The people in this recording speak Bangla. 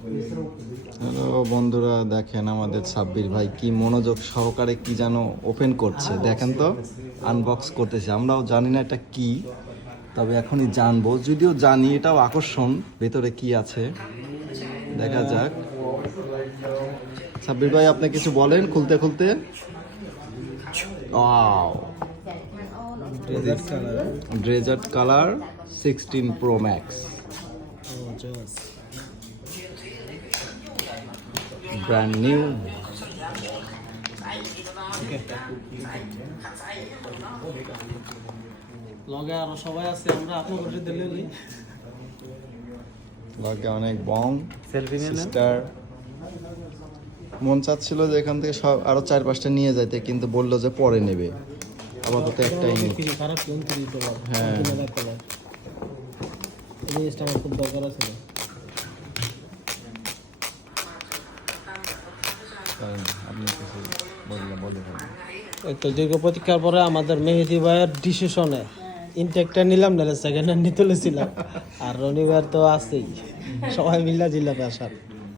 হ্যালো বন্ধুরা, দেখেন আমাদের সাব্বির ভাই কি মনোযোগ সহকারে কি যেন ওপেন করছে। দেখেন তো, আনবক্স করতেছে। আমরাও জানি না এটা কি, তবে এখনই জানবো। যদিও জানি, এটাও আকর্ষণ, ভেতরে কি আছে দেখা যাক। সাব্বির ভাই, আপনি কিছু বলেন খুলতে খুলতে। Wow, dessert colour 16 Pro Max, brand new. লগে আরো সবাই আছে, আমরা আপনি করে দিলে লগে অনেক বং সেলফি নিয়ে নেন। সিস্টার। মন চাচ্ছিল যে এখান থেকে সব আরো 4-5টা নিয়ে যাইতে, কিন্তু বললো যে পরে নেবে, আপাতত একটাই নেই। কিছু খারাপ কোন তুই তো বল। হ্যাঁ। এই জিনিসটা আমার খুব দরকার আছে। আপনি কিছু বলে এই তো দীর্ঘ প্রতীক্ষার পরে আমাদের মেহেদি ভাইয়ের ডিসিশনে ইনটেকটা নিলাম, না সেকেন্ড হ্যান্ড নিতে লেছিলাম। আর রনিবার তো আছেই, সবাই মিল্লা জিল্লাতে আসার।